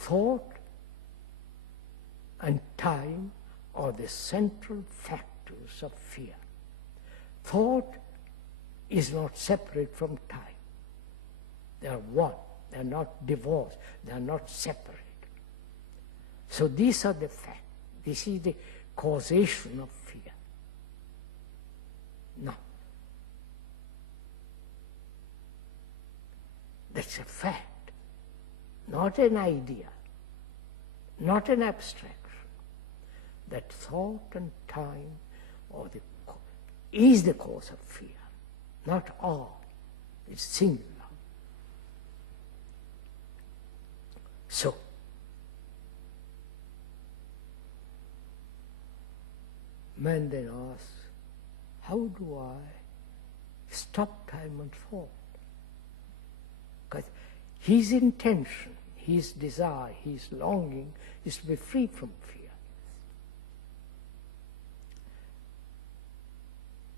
thought and time are the central factors of fear. Thought is not separate from time. They are one. They are not divorced. They are not separate. So these are the facts. This is the causation of fear. Now, that's a fact, not an idea, not an abstraction. That thought and time is the cause of fear, not all. It's singular. So, man then asks, how do I stop time and thought? Because his intention, his desire, his longing is to be free from fear.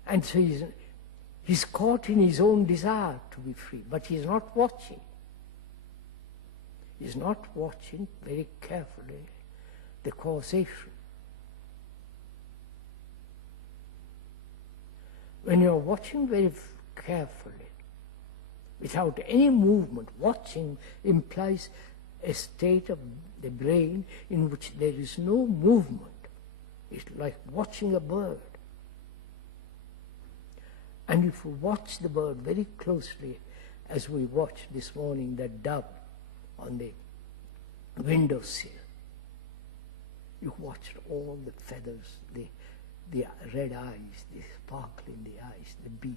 And so he's caught in his own desire to be free, but he's not watching. He's not watching very carefully the causation. When you're watching very carefully, without any movement, watching implies a state of the brain in which there is no movement. It's like watching a bird. And if you watch the bird very closely, as we watched this morning that dove on the windowsill, you watched all the feathers, the red eyes, the sparkle in the eyes, the beak,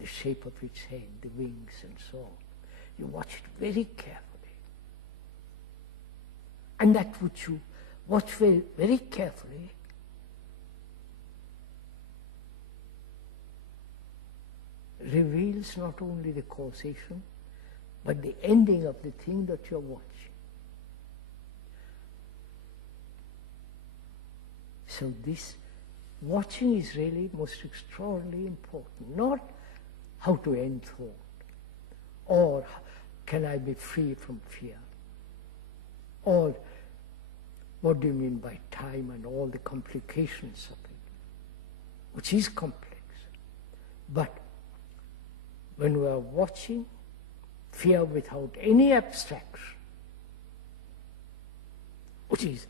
the shape of its head, the wings, and so on. You watch it very carefully. And that which you watch very, very carefully reveals not only the causation, but the ending of the thing that you're watching. So this watching is really most extraordinarily important. Not how to end thought, or can I be free from fear, or what do you mean by time and all the complications of it, which is complex. But when we are watching fear without any abstraction, which is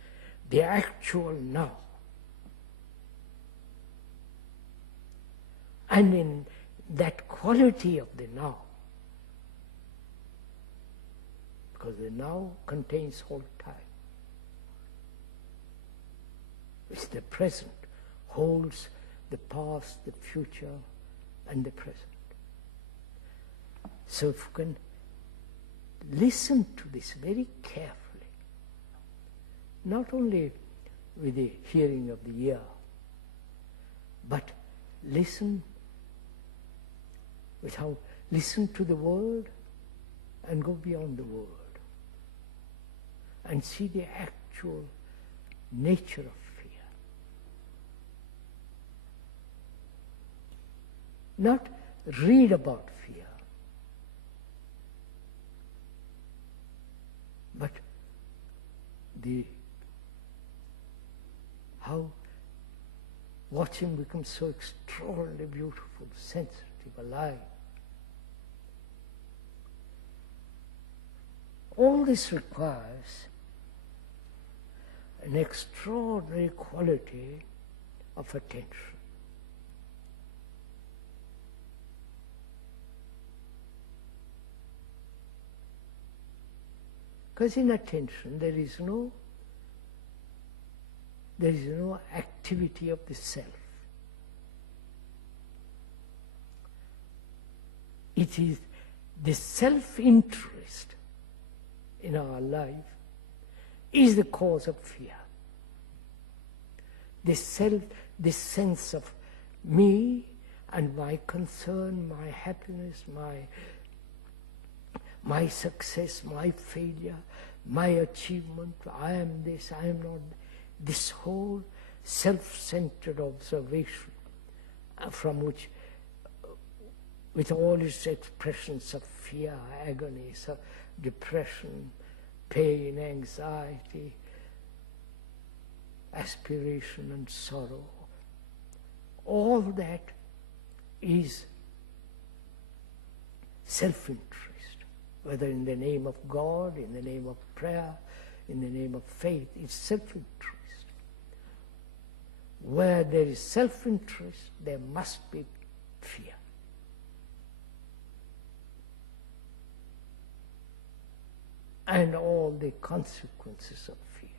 the actual now, and in that quality of the now, because the now contains whole time, which the present holds the past, the future, and the present. So if you can listen to this very carefully, not only with the hearing of the ear, but listen to the world and go beyond the world and see the actual nature of fear. Not read about fear, but how watching becomes so extraordinarily beautiful, sensitive, alive. All this requires an extraordinary quality of attention. Because in attention there is no activity of the self. It is the self-interest in our life is the cause of fear. This sense of me and my concern, my happiness, my success, my failure, my achievement, I am this, I am not. This whole self-centered observation from which, with all its expressions of fear, agony, depression, pain, anxiety, aspiration and sorrow. All that is self-interest, whether in the name of God, in the name of prayer, in the name of faith. It's self-interest. Where there is self-interest, there must be fear. And all the consequences of fear.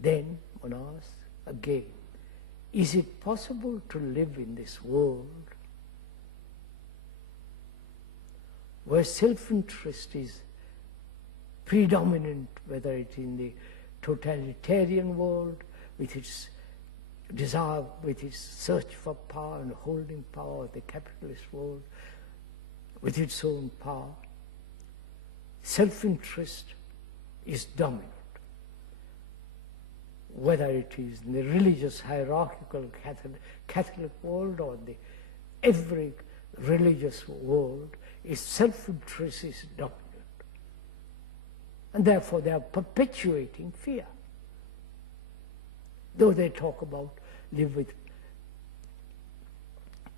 Then one asks again, is it possible to live in this world where self-interest is predominant, whether it's in the totalitarian world, with its desire, with its search for power and holding power, the capitalist world, with its own power, self-interest is dominant. Whether it is in the religious hierarchical Catholic world or every religious world, self-interest is dominant. And therefore they are perpetuating fear. Though they talk about live with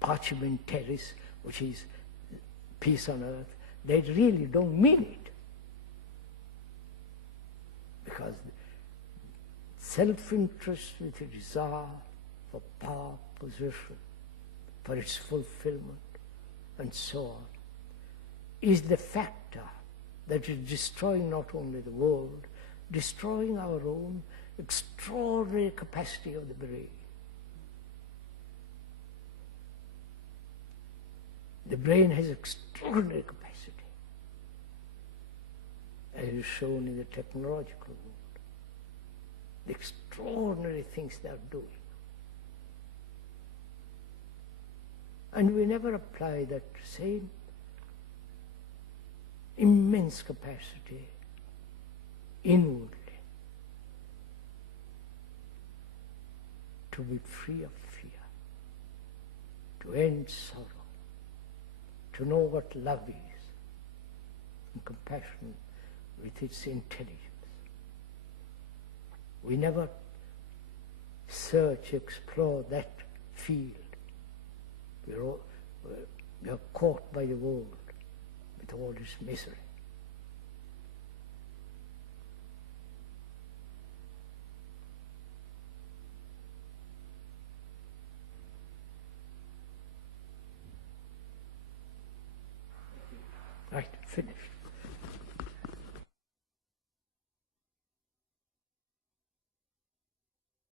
parliamentaris, which is peace on earth, they really don't mean it. Because self-interest with a desire for power, position, for its fulfillment, and so on, is the factor that is destroying not only the world, destroying our own extraordinary capacity of the brain. The brain has extraordinary capacity, as is shown in the technological world. The extraordinary things they are doing. And we never apply that same immense capacity inwardly to be free of fear, to end sorrow, to know what love is, and compassion with its intelligence. We never search, explore that field. We are caught by the world with all its misery. Right, finished.